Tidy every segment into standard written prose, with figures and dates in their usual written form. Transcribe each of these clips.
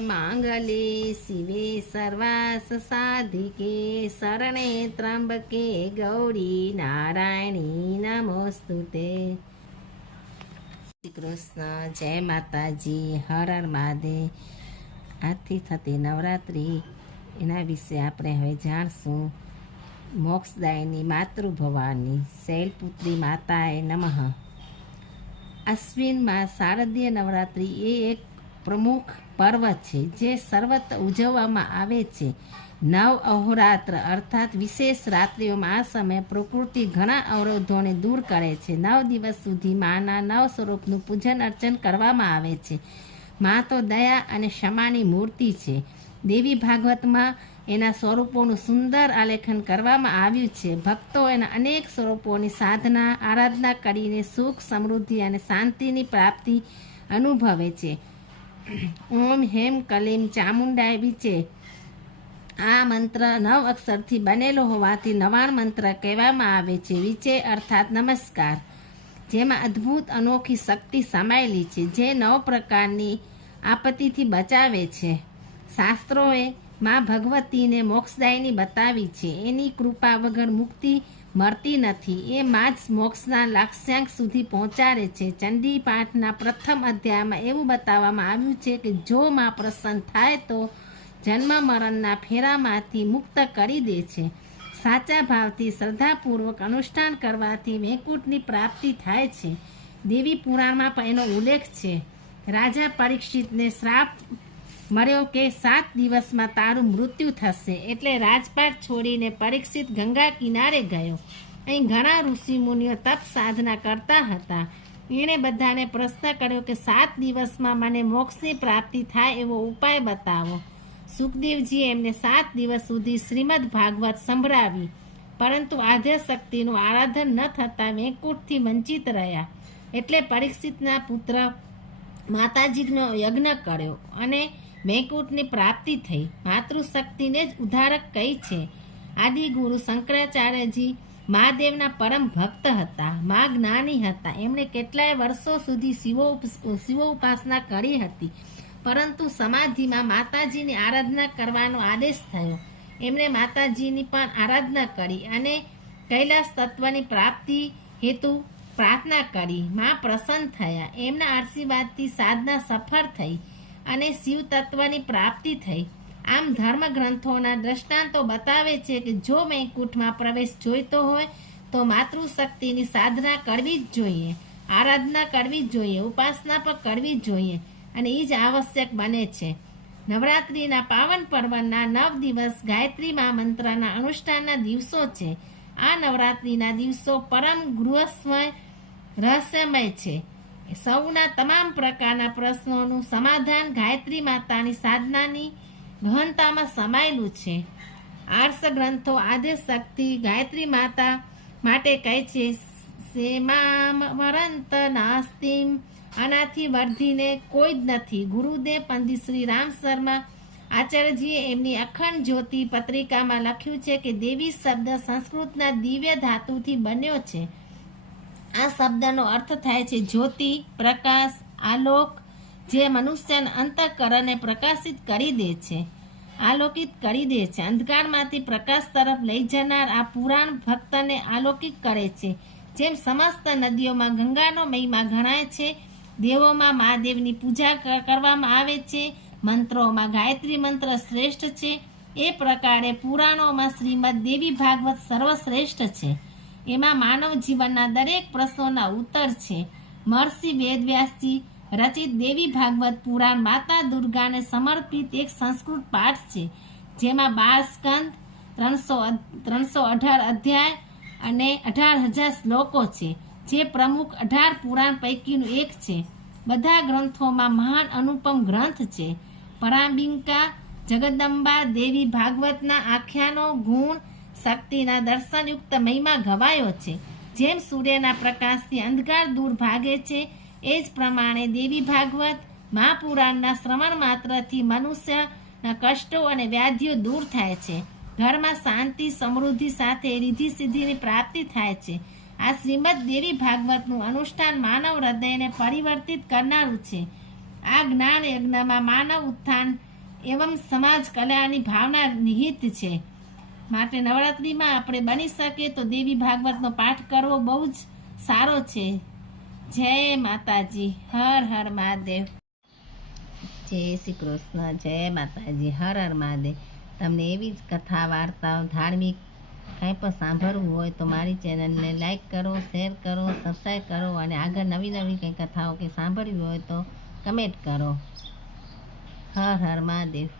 सर्वमङ्गलमाङ्गले शिवे सर्वार्थसाधिके शरणे त्र्यम्बके गौरी नारायणी नमोस्तुते। શ્રી કૃષ્ણ, જય માતાજી, હર હર મહાદેવ। આજથી થતી નવરાત્રિ એના વિશે આપણે હવે જાણશું। મોક્ષદાયની માતૃભવાની શૈલપુત્રી માતાએ નમઃ। અશ્વિનમાં શારદીય નવરાત્રિ એ એક પ્રમુખ પર્વ છે જે સર્વત્ર ઉજવવામાં આવે છે। 9 અહોરાત્ર અર્થાત વિશેષ રાત્રિઓમાં આ સમયે પ્રકૃતિ ઘણા અવરોધોને દૂર કરે છે। 9 દિવસ સુધી માના 9 સ્વરૂપનું પૂજન અર્ચન કરવામાં આવે છે। મા તો દયા અને ક્ષમાની મૂર્તિ છે। દેવી ભાગવતમાં એના સ્વરૂપોનું સુંદર આલેખન કરવામાં આવ્યું છે। ભક્તો એના અનેક સ્વરૂપોની સાધના આરાધના કરીને સુખ સમૃદ્ધિ અને શાંતિની પ્રાપ્તિ અનુભવે છે। ઓમ હેમ કલીમ ચામુંડાય વિચે આ મંત્ર 9 અક્ષરથી બનેલો હોવાથી 99 મંત્ર કહેવામાં આવે છે। વિચે અર્થાત નમસ્કાર, જેમાં અદ્ભુત અનોખી શક્તિ સમાયેલી છે જે 9 પ્રકારની આપત્તિથી બચાવે છે। શાસ્ત્રોએ મા ભગવતીને મોક્ષદાયની બતાવી છે। એની કૃપા વગર મુક્તિ મળતી નથી। એ મા જ મોક્ષના લક્ષ્યાંક સુધી પહોંચાડે છે। ચંડી પાઠના પ્રથમ અધ્યાયમાં એવું બતાવવામાં આવ્યું છે કે જો મા પ્રસન્ન થાય તો જન્મ મરણના ફેરામાંથી મુક્ત કરી દે છે। સાચા ભાવથી શ્રદ્ધાપૂર્વક અનુષ્ઠાન કરવાથી વૈકુંઠની પ્રાપ્તિ થાય છે। દેવી પુરાણમાં પણ એનો ઉલ્લેખ છે। રાજા પરીક્ષિતને શ્રાપ મળ્યો કે 7 દિવસમાં તારું મૃત્યુ થશે, એટલે રાજપાટ છોડીને પરીક્ષિત ગંગા કિનારે ગયો। અહીં ઘણા ઋષિમુનિઓ તપ સાધના કરતા હતા। એણે બધાને પ્રશ્ન કર્યો કે 7 દિવસમાં મને મોક્ષની પ્રાપ્તિ થાય એવો ઉપાય બતાવો। સુખદેવજીએ એમને 7 દિવસ સુધી શ્રીમદ ભાગવત સંભળાવી, પરંતુ આદ્યશક્તિનું આરાધન ન થતાં વૈકુંઠથી વંચિત રહ્યા। એટલે પરીક્ષિતના પુત્ર માતાજીનો યજ્ઞ કર્યો અને વૈકુંઠની પ્રાપ્તિ થઈ। માતૃશક્તિને જ ઉદ્ધારક કહી છે। આદિગુરુ શંકરાચાર્યજી મહાદેવના પરમ ભક્ત હતા। મા જ્ઞાની હતા। એમણે કેટલાય વર્ષો સુધી શિવ ઉપાસના કરી હતી, પરંતુ સમાધિમાં માતાજીની આરાધના કરવાનો આદેશ થયો। એમણે માતાજીની પણ આરાધના કરી અને કૈલાસ તત્વની પ્રાપ્તિ હેતુ પ્રાર્થના કરી। મા પ્રસન્ન થયા। એમના આશીર્વાદથી સાધના સફળ થઈ અને શિવ તત્વની પ્રાપ્તિ થઈ। આમ ધર્મ ગ્રંથોના દ્રષ્ટાંતો બતાવે છે કે જો વૈકુંઠમાં પ્રવેશ જોઈતો હોય તો માતૃશક્તિની સાધના કરવી જ જોઈએ, આરાધના કરવી જ જોઈએ, ઉપાસના પણ કરવી જ જોઈએ અને એ જ આવશ્યક બને છે। નવરાત્રિના પાવન પર્વના 9 દિવસ ગાયત્રી મહામંત્રના અનુષ્ઠાનના દિવસો છે। આ નવરાત્રિના દિવસો પરમ રહસ્યમય છે। સૌના તમામ પ્રકારના પ્રશ્નોનું સમાધાન ગાયત્રી માતાની સાધનાની ગહનતામાં સમાયેલું છે। આર્ષ ગ્રંથો આદ્યશક્તિ ગાયત્રી માતા માટે કહે છે, સેમામરંત નાસ્તિમ, આનાથી વર્ધીને કોઈ જ નથી। ગુરુદેવ પંડિત શ્રી રામ શર્મા આચાર્યજીએ એમની અખંડ જ્યોતિ પત્રિકામાં લખ્યું છે કે દેવી શબ્દ સંસ્કૃતના દિવ્ય ધાતુથી બન્યો છે। આ શબ્દનો અર્થ થાય છે જ્યોતિ, પ્રકાશ, આલોક, જે મનુષ્યના અંતઃકરણને પ્રકાશિત કરી દે છે, આલોકિત કરી દે છે। અંધકારમાંથી પ્રકાશ તરફ લઈ જનાર આ પુરાણ ભક્તને આલોકિત કરે છે। જેમ સમસ્ત નદીઓમાં ગંગાનો મહિમા ગણાય છે, દેવોમાં મહાદેવની પૂજા કરવામાં આવે છે, મંત્રોમાં ગાયત્રી મંત્ર શ્રેષ્ઠ છે, એ પ્રકારે પુરાણોમાં શ્રીમદ દેવી ભાગવત સર્વશ્રેષ્ઠ છે। એમાં માનવ જીવનના દરેક પ્રશ્નોના ઉત્તર છે। મહર્ષિ વેદવ્યાસજી રચિત દેવી ભાગવત પુરાણ માતા દુર્ગાને સમર્પિત એક સંસ્કૃત પાઠ છે, જેમાં 12 સ્કંદ, 318 અધ્યાય અને 18,000 શ્લોકો છે, જે પ્રમુખ 18 પુરાણ પૈકીનું એક છે। બધા ગ્રંથોમાં મહાન અનુપમ ગ્રંથ છે। પરાંબિકા જગદંબા દેવી ભાગવતના આખ્યાનો ગુણ શક્તિના દર્શનયુક્ત મહિમા ગવાયો છે। જેમ સૂર્યના પ્રકાશથી અંધકાર દૂર ભાગે છે, એ જ પ્રમાણે દેવી ભાગવત મહાપુરાણના શ્રવણ માત્રથી મનુષ્યના કષ્ટો અને વ્યાધિઓ દૂર થાય છે। ઘરમાં શાંતિ સમૃદ્ધિ સાથે રિદ્ધિ સિદ્ધિની પ્રાપ્તિ થાય છે। આ શ્રીમદ દેવી ભાગવતનું અનુષ્ઠાન માનવ હૃદયને પરિવર્તિત કરનારું છે। આ જ્ઞાન યજ્ઞમાં માનવ ઉત્થાન એવમ સમાજ કલ્યાણની ભાવના નિહિત છે. માટે નવરાત્રિમાં આપણે બની શકે તો દેવી ભાગવતનો પાઠ કરવો બહુ જ સારો છે. જય માતાજી, હર હર મહાદેવ. જય શ્રી કૃષ્ણ, જય માતાજી, હર હર મહાદેવ. તમને એવી જ કથા વાર્તાઓ ધાર્મિક કાંઈ પણ સાંભળવું હોય તો મારી ચેનલને લાઈક કરો, શેર કરો, સબસ્ક્રાઈબ કરો અને આગળ નવી નવી કંઈ કથાઓ કે સાંભળવી હોય તો કમેન્ટ કરો. હર હર મહાદેવ.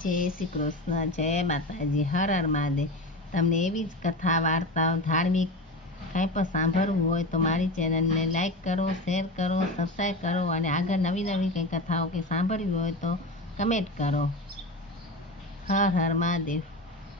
જય શ્રી કૃષ્ણ, જય માતાજી, હર હર મહાદેવ. તમને એવી જ કથા વાર્તાઓ ધાર્મિક કાંઈ પણ સાંભળવું હોય તો મારી ચેનલને લાઈક કરો, શેર કરો, સબસ્ક્રાઈબ કરો અને આગળ નવી નવી કંઈ કથાઓ કે સાંભળવી હોય તો કમેન્ટ કરો. હર હર મહાદેવ.